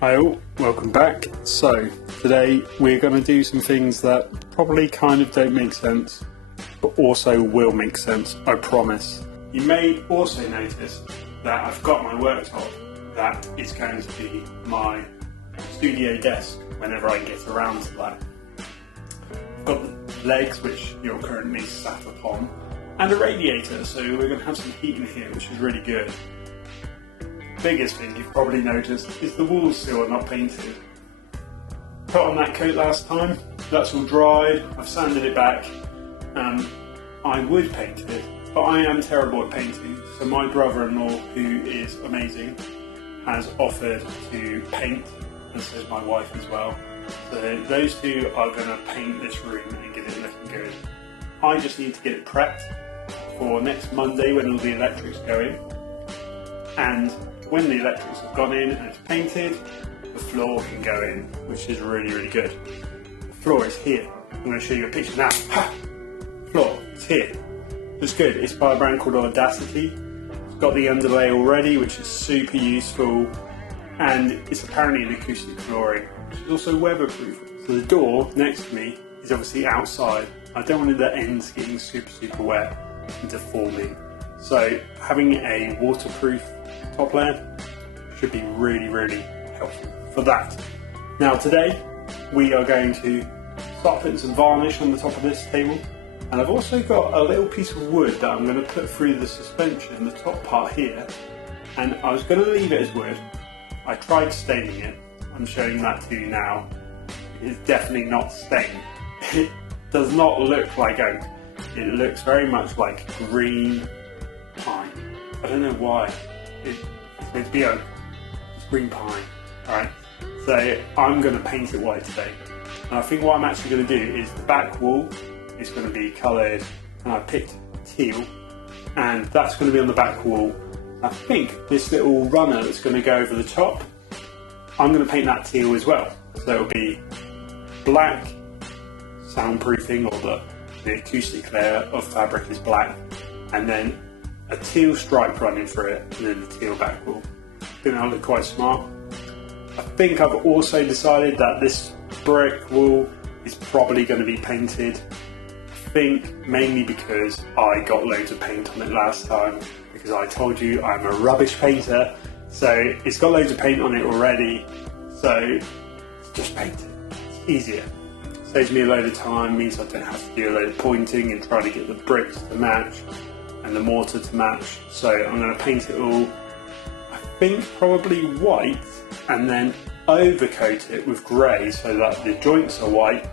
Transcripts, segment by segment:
Hi all, welcome back. So today we're going to do some things that probably kind of don't make sense, but also will make sense, I promise. You may also notice that I've got my worktop that is going to be my studio desk whenever I get around to that. I've got the legs which you're currently sat upon and a radiator, so we're going to have some heat in here, which is really good. Biggest thing you've probably noticed is the walls still are not painted. Put on that coat last time, that's all dried, I've sanded it back. I would paint it, but I am terrible at painting, so my brother-in-law, who is amazing, has offered to paint, and so is my wife as well. So those two are going to paint this room and get it looking good. I just need to get it prepped for next Monday when all the electrics go in, and when the electrics have gone in and it's painted, the floor can go in, which is really, really good. The floor is here. I'm going to show you a picture now. Ha! Floor, it's here. It's good. It's by a brand called Audacity. It's got the underlay already, which is super useful, and it's apparently an acoustic flooring, which is also weatherproof. So the door next to me is obviously outside. I don't want the ends getting super, super wet and deforming. So having a waterproof top layer should be really, really helpful for that. Now today we are going to start putting some varnish on the top of this table, and I've also got a little piece of wood that I'm going to put through the suspension, the top part here, and I was going to leave it as wood. I tried staining it. I'm showing that to you now. It's definitely not stained. It does not look like oak. It looks very much like green pine. I don't know why. It's oak. It's green pine. Alright, so I'm going to paint it white today. And I think what I'm actually going to do is the back wall is going to be coloured, and I picked teal, and that's going to be on the back wall. I think this little runner that's going to go over the top, I'm going to paint that teal as well. So it'll be black soundproofing, or the acoustic layer of fabric is black, and then a teal stripe running through it, and then the teal back wall. I think that'll look quite smart. I think I've also decided that this brick wall is probably going to be painted. I think mainly because I got loads of paint on it last time, because I told you I'm a rubbish painter, so it's got loads of paint on it already, so just paint it. It's easier. Saves me a load of time, means I don't have to do a load of pointing and try to get the bricks to match and the mortar to match. So I'm going to paint it all, I think probably white, and then overcoat it with grey so that the joints are white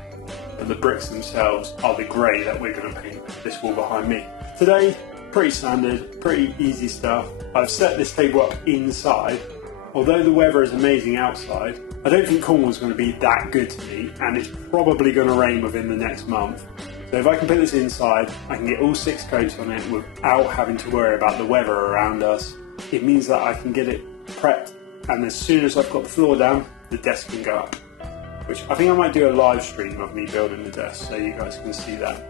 but the bricks themselves are the grey that we're going to paint this wall behind me. Today, pretty standard, pretty easy stuff. I've set this table up inside. Although the weather is amazing outside, I don't think Cornwall's going to be that good to me, and it's probably going to rain within the next month. So if I can put this inside, I can get all 6 coats on it without having to worry about the weather around us. It means that I can get it prepped, and as soon as I've got the floor down, the desk can go up. Which I think I might do a live stream of me building the desk so you guys can see that.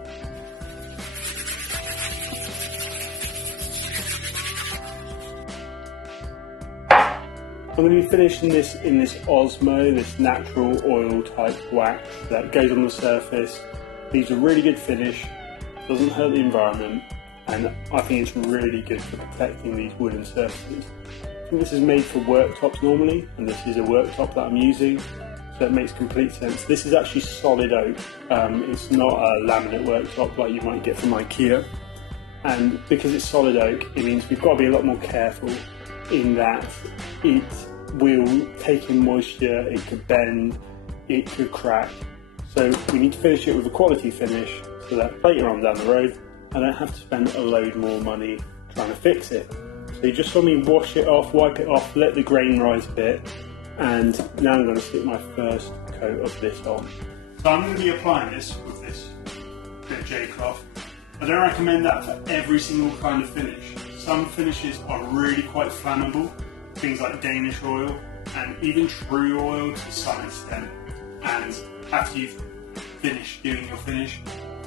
I'm going to be finishing this in this Osmo, this natural oil type wax that goes on the surface. Leaves a really good finish, doesn't hurt the environment, and I think it's really good for protecting these wooden surfaces. I think this is made for worktops normally, and this is a worktop that I'm using, so it makes complete sense. This is actually solid oak, it's not a laminate worktop like you might get from IKEA, and because it's solid oak, it means we've got to be a lot more careful in that it will take in moisture, it could bend, it could crack. So we need to finish it with a quality finish so that later on down the road I don't have to spend a load more money trying to fix it. So you just saw me wash it off, wipe it off, let the grain rise a bit, and now I'm going to stick my first coat of this on. So I'm going to be applying this with this bit of J-cloth. I don't recommend that for every single kind of finish. Some finishes are really quite flammable, things like Danish oil and even true oil to some extent, and after you've finished doing your finish,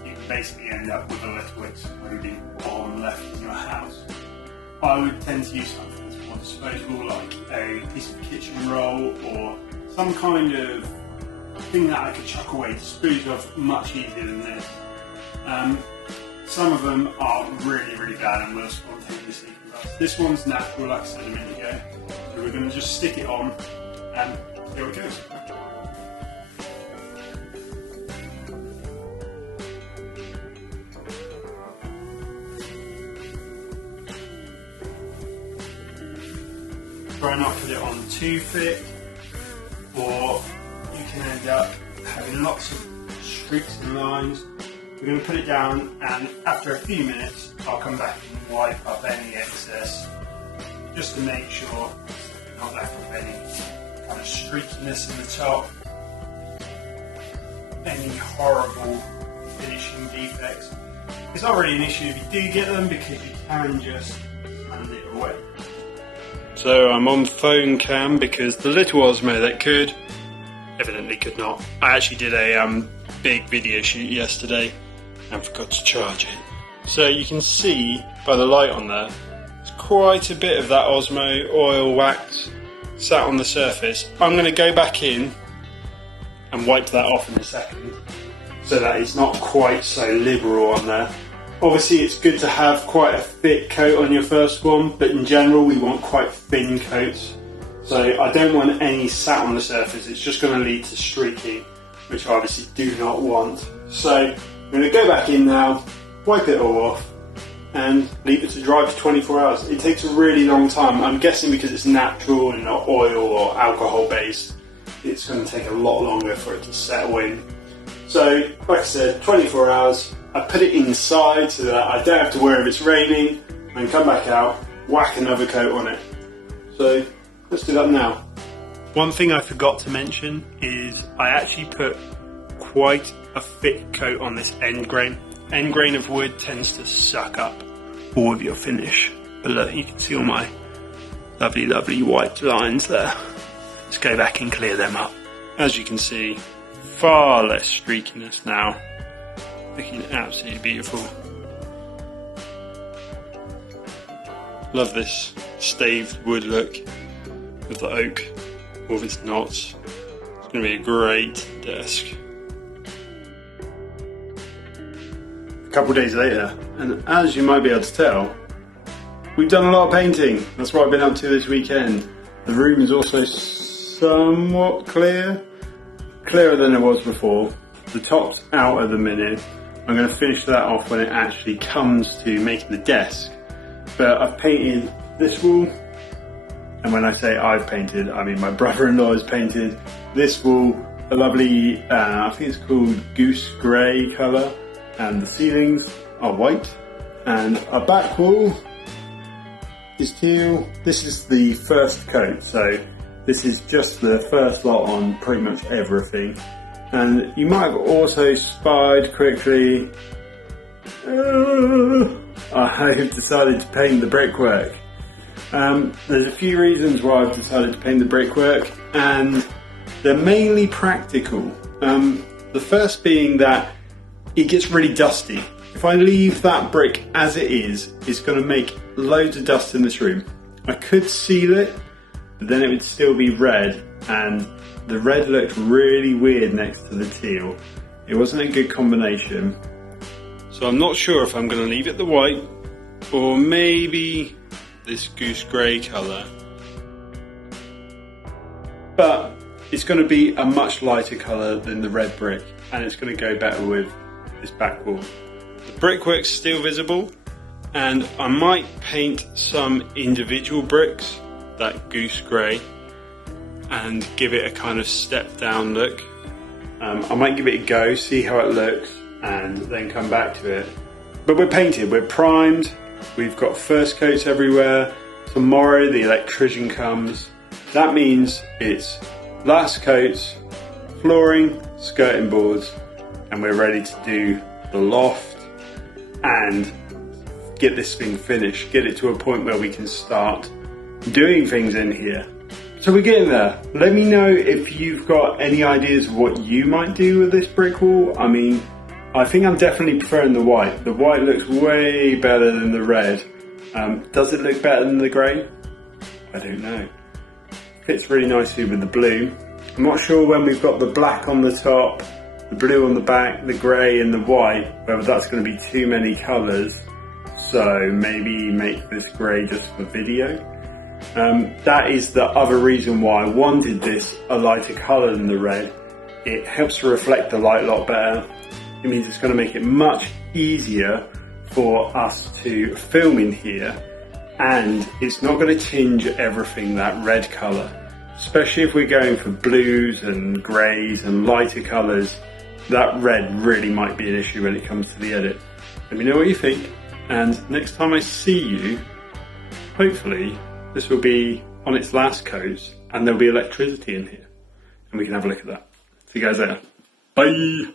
you can basically end up with a little exploding bomb left in your house. I would tend to use something that's more disposable, like a piece of kitchen roll or some kind of thing that I could chuck away, dispose of much easier than this. Some of them are really bad and will spontaneously combust. This one's natural, like I said a minute ago, so we're going to just stick it on and see how it goes. Try not to put it on too thick, or you can end up having lots of streaks and lines. We're going to put it down, and after a few minutes I'll come back and wipe up any excess, just to make sure we're not left with any kind of streakiness in the top, any horrible finishing defects. It's not really an issue if you do get them, because you can just hand it away. So I'm on phone cam because the little Osmo that could, evidently could not. I actually did a big video shoot yesterday and forgot to charge it. So you can see by the light on there, there's quite a bit of that Osmo oil wax sat on the surface. I'm going to go back in and wipe that off in a second so that it's not quite so liberal on there. Obviously it's good to have quite a thick coat on your first one, but in general we want quite thin coats. So I don't want any sat on the surface, it's just going to lead to streaking, which I obviously do not want. So I'm going to go back in now, wipe it all off, and leave it to dry for 24 hours. It takes a really long time. I'm guessing because it's natural and not oil or alcohol based, it's going to take a lot longer for it to settle in. So like I said, 24 hours. I put it inside so that I don't have to worry if it's raining, and come back out, whack another coat on it. So let's do that now. One thing I forgot to mention is I actually put quite a thick coat on this end grain. End grain of wood tends to suck up all of your finish. But look, you can see all my lovely white lines there. Let's go back and clear them up. As you can see, far less streakiness now. Looking absolutely beautiful. Love this staved wood look with the oak, all of its knots. It's going to be a great desk. A couple of days later, and as you might be able to tell, we've done a lot of painting. That's what I've been up to this weekend. The room is also somewhat clearer than it was before. The top's out at the minute. I'm going to finish that off when it actually comes to making the desk. But I've painted this wall, and when I say I've painted, I mean my brother-in-law has painted this wall a lovely, I think it's called goose grey colour, and the ceilings are white, and our back wall is teal. This is the first coat, so this is just the first lot on pretty much everything. And you might have also spied quickly, I've decided to paint the brickwork. There's a few reasons why I've decided to paint the brickwork, and they're mainly practical. The first being that it gets really dusty. If I leave that brick as it is, it's going to make loads of dust in this room. I could seal it, but then it would still be red, and the red looked really weird next to the teal. It wasn't a good combination. So I'm not sure if I'm going to leave it the white, or maybe this goose grey colour. But it's going to be a much lighter colour than the red brick, and it's going to go better with this back wall. The brickwork's still visible, and I might paint some individual bricks, that goose grey, and give it a kind of step down look. I might give it a go, see how it looks, and then come back to it. But we're painted, we're primed, we've got first coats everywhere. Tomorrow the electrician comes. That means it's last coats, flooring, skirting boards, and we're ready to do the loft and get this thing finished, get it to a point where we can start doing things in here. So we're getting there. Let me know if you've got any ideas of what you might do with this brick wall. I mean, I think I'm definitely preferring the white. The white looks way better than the red. Does it look better than the grey? I don't know. Fits really nicely with the blue. I'm not sure when we've got the black on the top, the blue on the back, the grey and the white, whether that's going to be too many colours. So maybe make this grey just for video. That is the other reason why I wanted this a lighter colour than the red. It helps to reflect the light a lot better. It means it's going to make it much easier for us to film in here, and it's not going to tinge everything that red colour. Especially if we're going for blues and greys and lighter colours, that red really might be an issue when it comes to the edit. Let me know what you think, and next time I see you, hopefully this will be on its last coat and there'll be electricity in here and we can have a look at that. See you guys later. Bye!